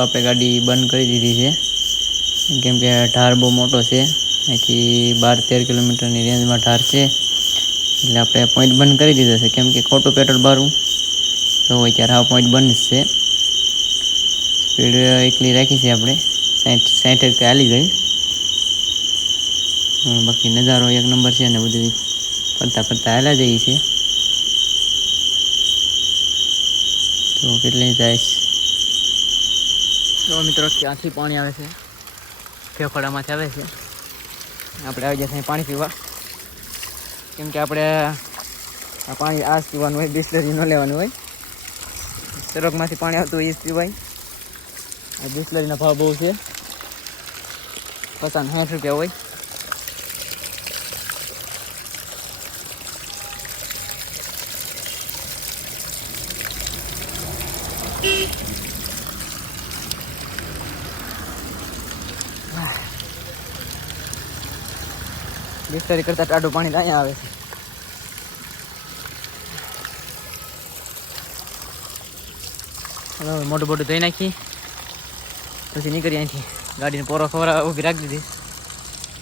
આપણે ગાડી બંધ કરી દીધી છે. કેમ કે ઢાર બહુ મોટો છે. અહીંથી બાર તેર કિલોમીટરની રેન્જમાં ઢાર છે. એટલે આપણે પોઈન્ટ બંધ કરી દીધો છે. કેમ કે ખોટું પેટ્રોલ બારું તો અત્યારે આ પોઈન્ટ બંધ છે. સ્પીડ એકલી રાખી છે આપણે. સાઠ સાઠ એક હાલી ગઈ. બાકી નજારો એક નંબર છે ને બધું ફરતા ફરતા હાલ્યા જઈએ છીએ. તો કેટલી જાય તો મિત્રો, ત્યાંથી પાણી આવે છે. ફેફડામાંથી આવે છે. આપણે આવી જશે પાણી પીવા. કેમ કે આપણે આ પાણી આ જ પીવાનું હોય, બિસ્લરી ન લેવાનું હોય. સરોગમાંથી પાણી આવતું હોય એ જ પીવાય. આ બિસ્લરીના ભાવ બહુ છે. પચાસ સાઠ રૂપિયા હોય. બિસ્લરી કરતાં ટાઢું પાણી અહીંયા આવે. છે મોટું મોટું ધોઈ નાખી. પછી નીકળી અહીંથી. ગાડીને પોરો ખબર ઊભી રાખી દીધી.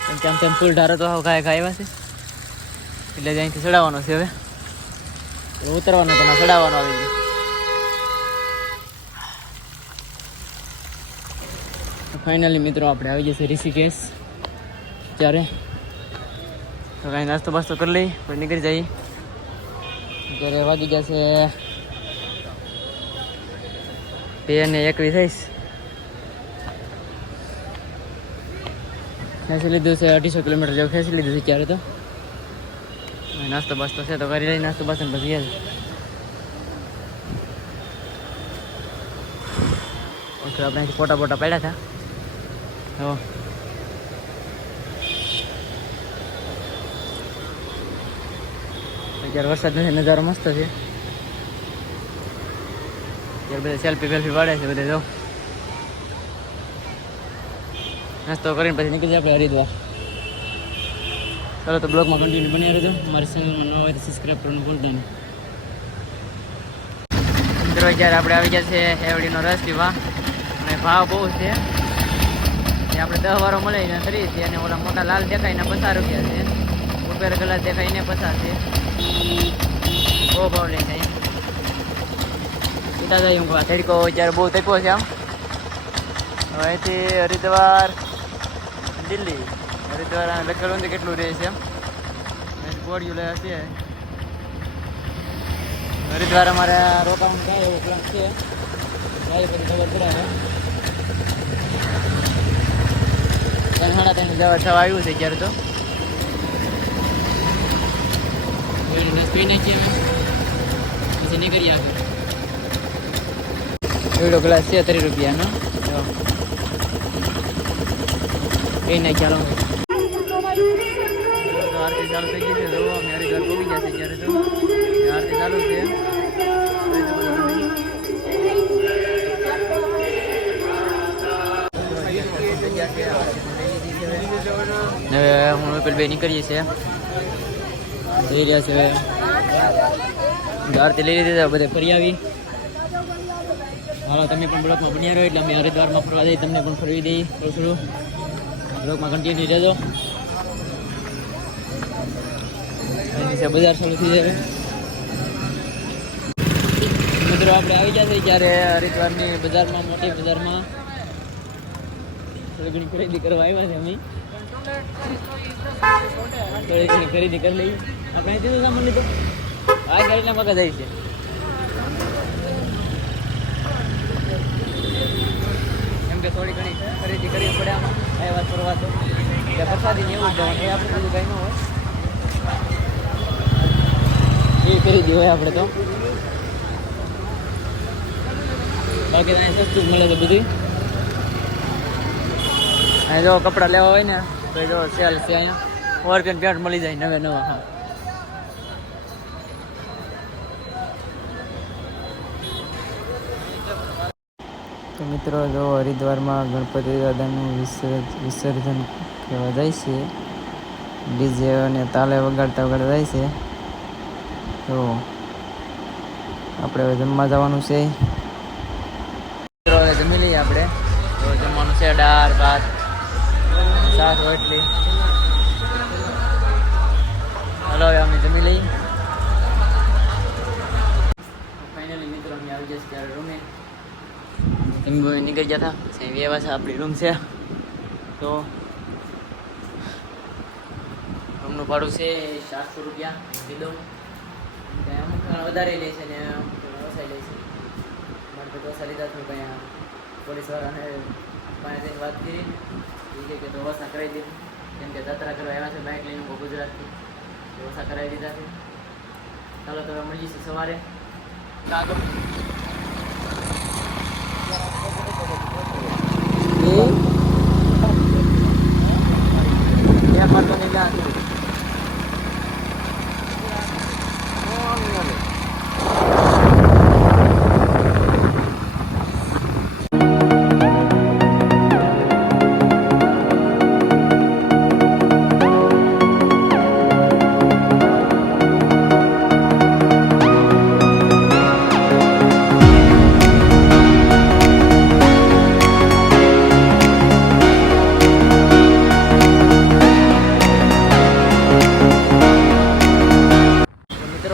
આમ તેમ ફૂલ ઢારો તો આવો ખાય ખાય એવા છે. એટલે જ અહીંથી ચડાવવાનો છે હવે. ઉતરવાનો તો ચડાવવાનો આવી ગયો. ફાઇનલી મિત્રો, આપણે આવી જશે ઋષિકેશ. ત્યારે તો કાંઈ નાસ્તો બાસ્તો કરી લઈ પણ નીકળી જઈએ. ઘરે વાગી જશે બે ને એકવીસ થઈશ. ખેંચી લીધું છે અઢીસો કિલોમીટર જેવું ખેંચી લીધું છે ત્યારે તો? નાસ્તો બાસ્તો છે તો કરી લઈ નાસ્તો બાસ્તો પછી ગયા ઓકે આપણે ફોટા ફોટા પડ્યા હતા. હો અત્યારે વરસાદ નથી, નજારો મસ્ત છે. અત્યારે બધા સેલ્ફી વેલ્ફી પાડે છે બધા, જો. નાસ્તો કરીને પછી નીકળી જાય આપણે હરિદ્વાર. ચાલો તો બ્લોગમાં કન્ટિન્યુ બની રહેજો. મારી ચેનલમાં ન હોય તો સબસ્ક્રાઈબ કરવાનું ભૂલતા નહીં. મિત્રો, અત્યારે આપણે આવી ગયા છે હેવડીનો રસ પીવા. અને ભાવ બહુ છે. એ આપણે દસ વારો મળે ને છે અને ઓલા મોટા લાલ દેખાય ને પચાસ રૂપિયા છે. રૂપિયા કલાક દેખાય ને પચાસ છે. બહુ લે છે પીતા જાય હું તડકો અત્યારે બહુ તડકો છે આમ. અહીંથી હરિદ્વાર, દિલ્હી. હરિદ્વાર લખેલું કેટલું રહે છે એમ બોર્ડ લે છે હરિદ્વાર અમારે રોકાણ થાય એવો પ્લાન છે. જાય પછી ખબર પડે જવા થવા આવ્યું છે અત્યારે તો. કોઈને દસ પી નાખીએ અમે પછી નીકળી આગળ એવડો ગ્લાસ છે ત્રીસ રૂપિયાનો. એ નાખી ચાલો. આરતી ચાલુ થઈ ગઈ છે. જો અમે પહોંચી ગયા છે ત્યારે તો. આરતી ચાલુ છે. હવે હું પેલ બે નીકળીએ છીએ. જઈ રહ્યા છે દ્વારથી લઈ લીધી બધે ફરી આવી. હાલો, તમે પણ બ્લોકમાં બન્યા રહો, એટલે અમે હરિદ્વારમાં ફરવા જઈએ તમને પણ ફરવી દઈએ થોડું થોડું. બ્લોકમાં કન્ટિન્યુ રહેજો બજાર ચાલુ થઈ જાય. મિત્રો, આપણે આવી ગયા છે ત્યારે હરિદ્વારની બજારમાં, મોટી બજારમાં. થોડી ખરીદી કરવા આવ્યા છે અમે. થોડી ઘણી ખરીદી કરી લઈએ. આપણે અહીંથી તો સામાન લીધો. આ ગાડીના મગજ જાય છે એમ કે થોડી ઘણી ખરીદી કરવી પડે આમાં. એ વાત કરવા તો. કે પ્રસાદી ને એવું જવાનું એ આપણે બધું કંઈ ન હોય. એ ખરીદી હોય આપણે તો. બાકી તો સસ્તું મળે છે બધું અહીં જો કપડાં લેવા હોય ને, તો જો સેલ છે અહીંયા. ઓવરપેન પેન્ટ મળી જાય નવે નવા, હા. તો મિત્રો જો હરિદ્વારમાં ગણપતિ દાદાનું વિસર્જન કહેવા જાય છે. ડીજે અને તાલે વગાડતા વગાડતા જાય છે. તો આપણે હવે જમવા જવાનું છે. મિત્રો જમી લઈએ આપણે. તો જમવાનું છે, દાળ, ભાત. શાક રોટલી. હલો, હવે અમે જમી લઈએ. ફાઇનલી મિત્રો, અમે આવી જશે ત્યારે રૂમે બે નીકળી ગયા સાહેબ એવા છે, આપણી રૂમ છે. તો રૂમનું ભાડું છે સાતસો રૂપિયા. કીધું અમુક વધારે લે છે ને અમુક લે છે. મારે તો ઓછા લીધા છું કંઈ પોલીસવાળાને પાસે વાત કરી. એ કે તો ઓછા કરાવી દીધું. કેમ કે જાત્રા કરવા આવ્યા છે બાઇક લઈને ગુજરાતથી. તો ઓછા કરાવી દીધા છે. ચાલો તમે મળી છીએ સવારે. આગળ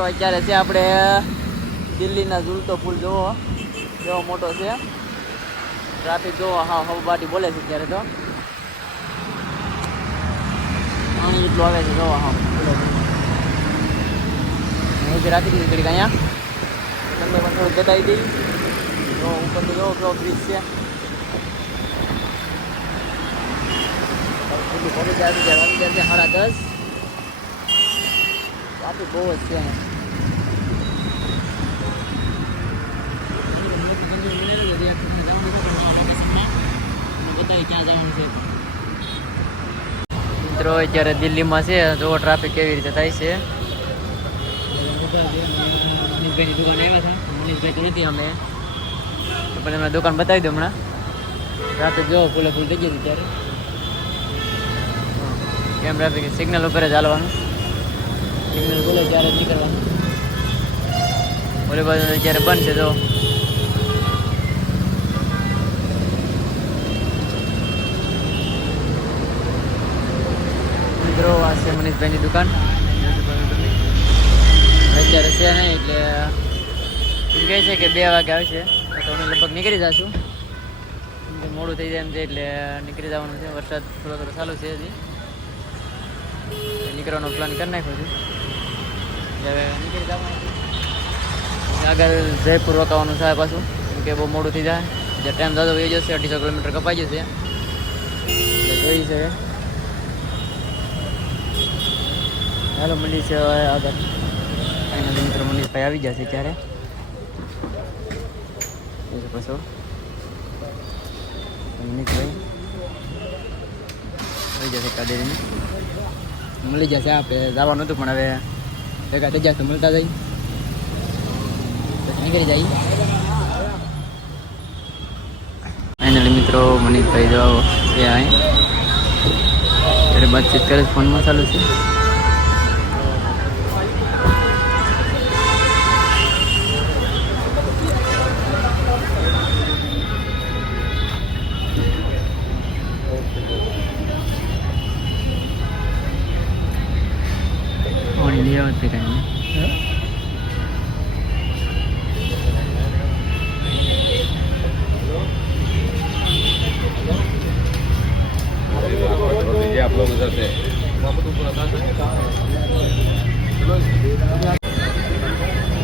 મિત્રો અત્યારે છે આપણે દિલ્હીના ઝૂલતો પુલ જોવો. કેવો મોટો છે. ટ્રાફિક જોવો. હા હવબાટી બોલે છે અત્યારે તો. પાણી એટલું આવે છે જોવો, હા. હું જે રાખી નીકળી ઘડીક અહીંયા. તમને પણ થોડું બતાવી દઈ. જો ઉપર તો જોવો કેવો બ્રિજ છે. છે સાડા દસ. ટ્રાફિક બહુ જ છે. મિત્રો અત્યારે દિલ્હીમાં છે. જો ટ્રાફિક કેવી રીતે થાય છે. મનીષભાઈની દુકાન આવ્યા હતા. મનીષભાઈ તો નથી અમે. પણ તમને દુકાન બતાવી દો હમણાં. ટ્રાફિક જો ફૂલે ફૂલ થઈ ગઈ ત્યારે. કેમ ટ્રાફિક સિગ્નલ ઉપર જ હાલવાનું. સિગ્નલ બોલે ત્યારે નીકળવાનું. બોલે બાજુ અત્યારે બંધ છે જો આ છે મનીષભાઈની દુકાન. અત્યારે છે નહીં, એટલે એમ કહે છે કે બે વાગે આવશે. તો અમે લગભગ નીકળી જશું. મોડું થઈ જાય એમ છે, એટલે નીકળી જવાનું છે. વરસાદ થોડો થોડો ચાલુ છે હજી. નીકળવાનો પ્લાન કરી નાખ્યો છે. હવે નીકળી જવાનું આગળ જયપુર રોકાવાનું છે પાછું. કેમ કે બહુ મોડું થઈ જાય. જે ટાઈમ દાદો વહી જશે અઢીસો કિલોમીટર કપાઈ જશે. એટલે જોઈ છે હાલો, મનીષ આગળ. ફાઇનલી મિત્રો, મનીષભાઈ આવી જશે ત્યારે. પાછો. મનીષભાઈ આવી જશે કાદેરીને. મળી જશે આપણે જવાનું હતું, પણ હવે ભેગા થઈ જશે મળતા જઈ નીકળી જાય ફાઇનલી મિત્રો, મનીષભાઈ જો છે અહીં. ત્યારે બાતચીત કરે ફોનમાં ચાલુ છે.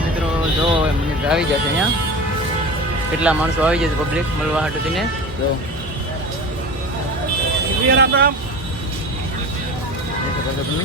મિત્રો જો મને આવી જશે અહીંયા. કેટલા માણસો આવી જશે પબ્લિક મળવા હાટુથીને જો. રામ રામ તમે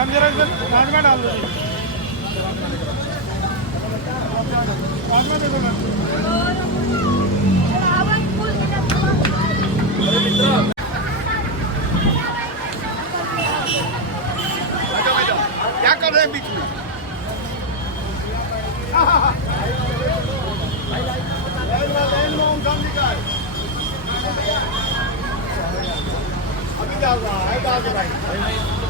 मैम जरा इसमें राजमा डाल दो राजमा दे दो मैम क्या कर रहे हैं बीच में अभी डाल रहा है डाल दो भाई